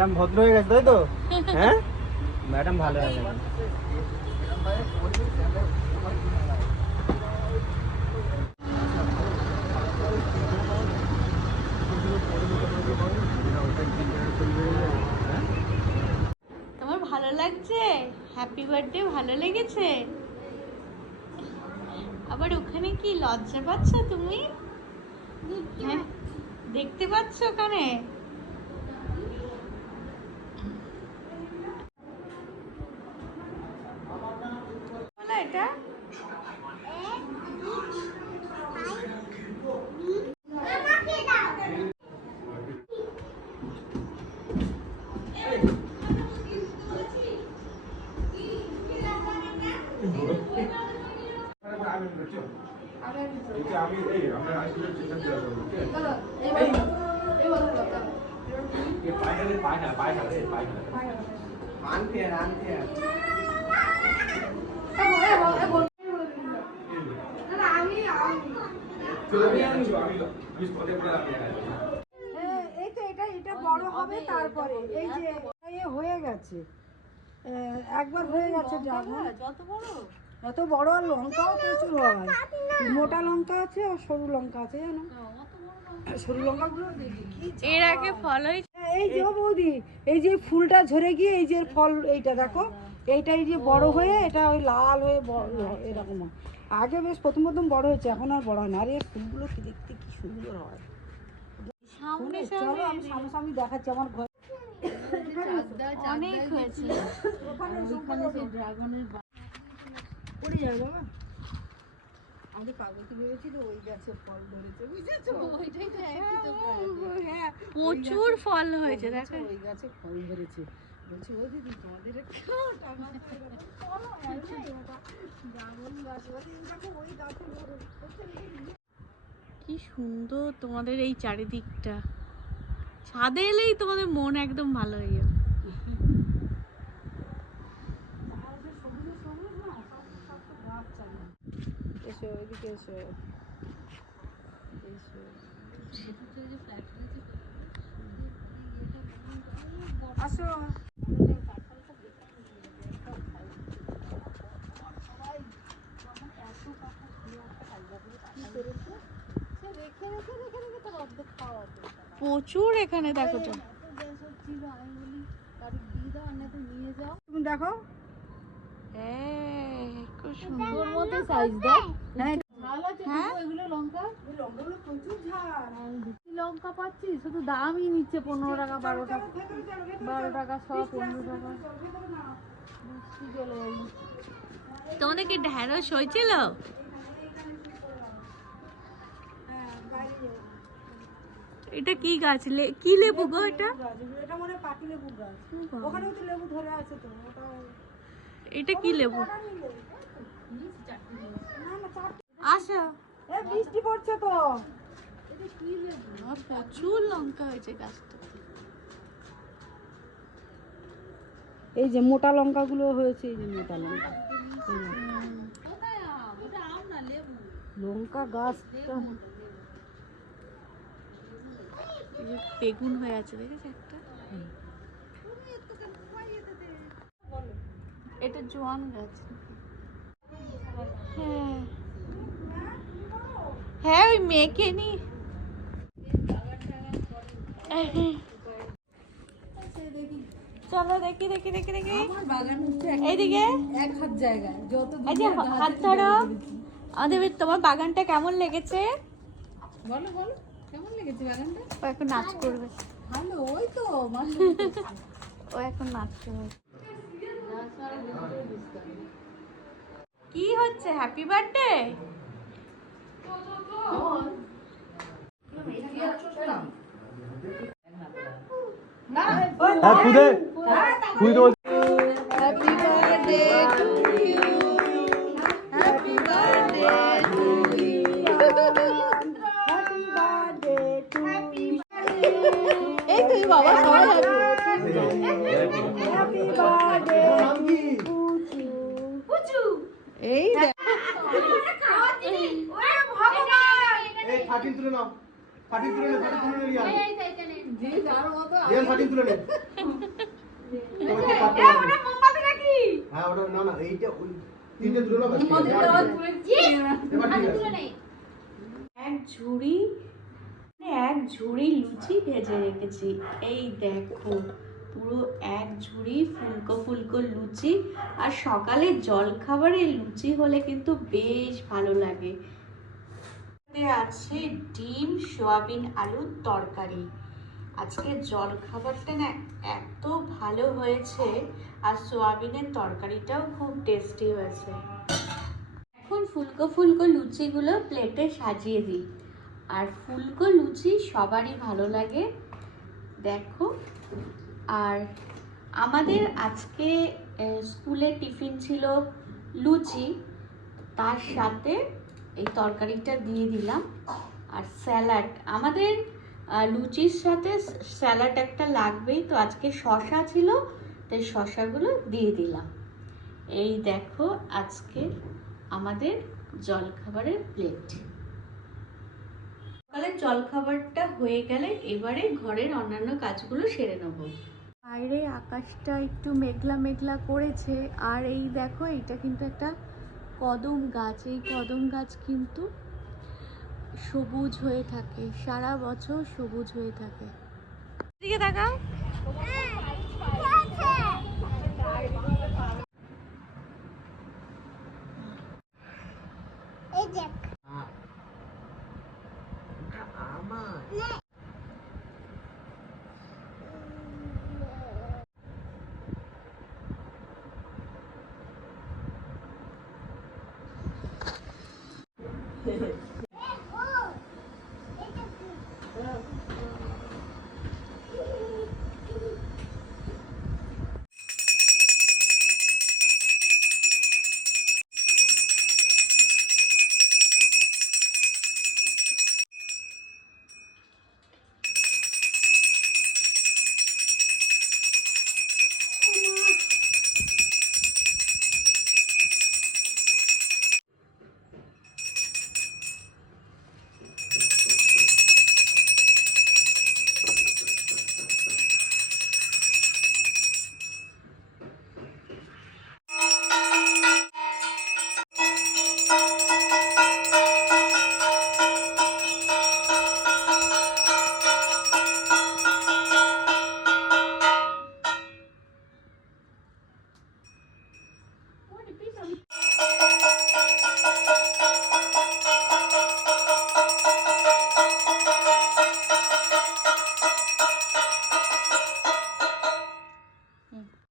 Madam ভদ্র হয়ে গেছে তাই তো? হ্যাঁ ম্যাডাম ভালো হয়ে গেছে। তোমার ভালো লাগছে? হ্যাপি বার্থডে ভালো লেগেছে? আবার ওখানে কি লজ্জা পাচ্ছ তুমি? হ্যাঁ দেখতে পাচ্ছ ওখানে? এটা এটা বড় হবে তারপরে এই যে হয়ে গেছে একবার হয়ে গেছে এত বড় আর লঙ্কাও প্রচুর হয় মোটা লঙ্কা আছে আর সরু লঙ্কা আছে জানো সরু লঙ্কাগুলো এর আগে ফল হয়েছে এই যে বৌদি এই যে ফুলটা ঝরে গিয়ে এই যে ফল এইটা দেখো এইটা এই যে বড় হয়ে এটা ওই লাল হয়ে এরকম আগে বেশ প্রথম বড় হয়েছে এখন আর বড় হয় না আর এই ফুলগুলো কি দেখতে কি সুন্দর হয় চলো আমি সামনাসামনি দেখাচ্ছি আমার ঘর অনেক হয়েছে পড়ে যাবে বাবা আমাদের পাগলকে ভেবেছি তো ওই গাছে ফল ধরেছে বুঝেছো হ্যাঁ প্রচুর ফল হয়েছে দেখো ওই গাছে ফল ধরেছে বলছি ও দিদি তোমাদের কি সুন্দর তোমাদের এই চারিদিকটা ছাদে এলেই তোমাদের মন একদম ভালো হয়ে যাবে এসো এদিকে এসো আসো প্রচুর এখানে দেখো তো তুমি দেখো খুব সুন্দর মধ্যে সাইজ দাও হ্যাঁ এগুলো লঙ্কা লঙ্কাগুলো প্রচুর ঝাল লঙ্কা পাচ্ছি শুধু দামই নিচ্ছে 15 টাকা 12 টাকা 12 টাকা সব 15 টাকা তোমাদের কি ঢেঁড়স হয়েছিল এটা কি গাছ কি লেবু গো এটা এটা মনে হয় পাতি লেবু গাছ ওখানেও তো লেবু ধরে আছে তো ওটা এটা কি লেবু আসো বৃষ্টি পড়ছে তো প্রচুর লঙ্কা হয়েছে গাছটা এই যে মোটা লঙ্কা গুলো হয়েছে এই যে মোটা লঙ্কা লঙ্কা গাছটা বেগুন হয়ে আছে দেখেছো একটা এটা জোয়ান গাছ হ্যাঁ হ্যাঁ ওই মেয়েকে নি চলো দেখি দেখি দেখি দেখি এইদিকে এক হাত জায়গায় যত এই যে হাত ধরো আমাদের তোমার বাগানটা কেমন লেগেছে বলো বলো কেমন লেগেছে বাগানটা ও এখন নাচ করবে ভালো ওই তো ও এখন নাচ করবে কি হচ্ছে happy birthday happy birthday to you happy birthday to you happy birthday to এই তুই বাবা সবাই হ্যাপি বার্থডে পুচু এই ফাটি তুলে নে, ফাটি তুলে নে রিয়ান। যে যার মতো রিয়ান ফাটি তুলে নে। তোমাকে কে কাটতে ওটা হবে? মোমবাতি নাকি? হ্যাঁ ওটা না না এইটা ওই তিনটে তুলে নাও, ব্যাস, ঠিক আছে, মোমবাতি এবার দেওয়া ঠিক আছে। তুলে এবার ঠিক আছে। এক ঝুড়ি এক ঝুড়ি লুচি ভেজে রেখেছি। এই দেখো পুরো এক ঝুড়ি ফুলকো ফুলকো লুচি। আর সকালে জল খাবারে লুচি হলে কিন্তু বেশ ভালো লাগে। এতে আছে ডিম সোয়াবিন আলুর তরকারি। আজকে জল খাবারটা না এত ভালো হয়েছে, আর সোয়াবিনের তরকারিটাও খুব টেস্টি হয়েছে। এখন ফুলকো ফুলকো লুচিগুলো প্লেটে সাজিয়ে দিই। আর ফুলকো লুচি সবারই ভালো লাগে, দেখো। আর আমাদের আজকে স্কুলে টিফিন ছিল লুচি, তার সাথে এই তরকারিটা দিয়ে দিলাম। আর স্যালাড, আমাদের লুচির সাথে স্যালাড একটা লাগবেই, তো আজকে শসা ছিল তাই শসাগুলো দিয়ে দিলাম। এই দেখো আজকে আমাদের জলখাবারের প্লেট। সকালের জলখাবারটা হয়ে গেলে এবারে ঘরের অন্যান্য কাজগুলো সেরে নেব। বাইরে আকাশটা একটু মেঘলা মেঘলা করেছে। আর এই দেখো এটা কিন্তু একটা কদম গাছ। এই কদম গাছ কিন্তু সবুজ হয়ে থাকে, সারা বছর সবুজ হয়ে থাকে। এদিকে তাকাও। হ্যাঁ। ওটা আমার।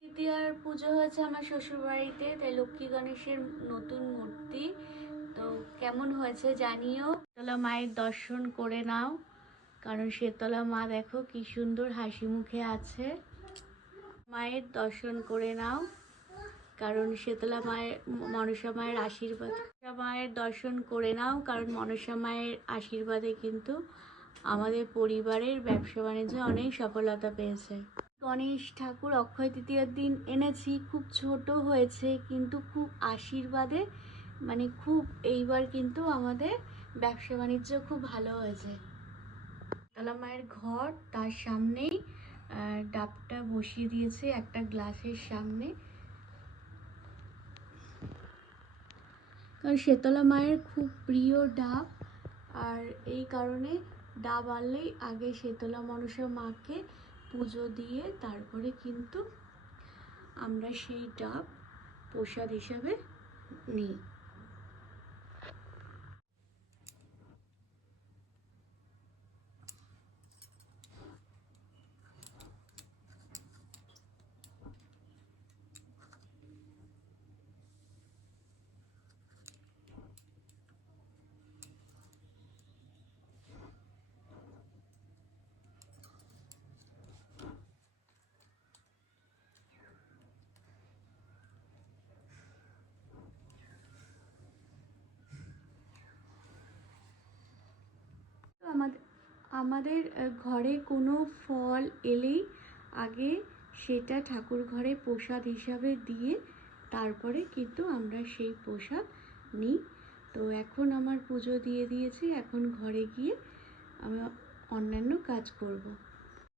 তৃতীয়ার পুজো হয়েছে আমার শ্বশুর বাড়িতে, তাই লক্ষ্মী গণেশের নতুন মূর্তি। তো কেমন হয়েছে জানিও। শীতলা মায়ের দর্শন করে নাও, কারণ শীতলা মা দেখো কি সুন্দর হাসি মুখে আছে। মায়ের দর্শন করে নাও, কারণ শীতলা মায়ের মনসা মায়ের আশীর্বাদ। মায়ের দর্শন করে নাও, কারণ মনসা মায়ের আশীর্বাদে কিন্তু আমাদের পরিবারের ব্যবসা বাণিজ্য অনেক সফলতা পেয়েছে। গণেশ ঠাকুর অক্ষয় তৃতীয়ার দিন এনেছি, খুব ছোট হয়েছে কিন্তু খুব আশীর্বাদে, মানে খুব এইবার কিন্তু আমাদের ব্যবসা বাণিজ্য খুব ভালো হয়েছে। শীতলা মায়ের ঘর, তার সামনেই ডাবটা বসিয়ে দিয়েছে একটা গ্লাসের সামনে, কারণ শীতলা মায়ের খুব প্রিয় ডাব। আর এই কারণে ডাব আনলেই আগে শীতলা মনসা মাকে পুজো দিয়ে তারপরে কিন্তু আমরা সেই ডাব প্রসাদ হিসাবে নিই। আমাদের আমাদের ঘরে কোনো ফল এলেই আগে সেটা ঠাকুর ঘরে প্রসাদ হিসাবে দিয়ে তারপরে কিন্তু আমরা সেই প্রসাদ নিই। তো এখন আমার পুজো দিয়ে দিয়েছি, এখন ঘরে গিয়ে অন্যান্য কাজ করব।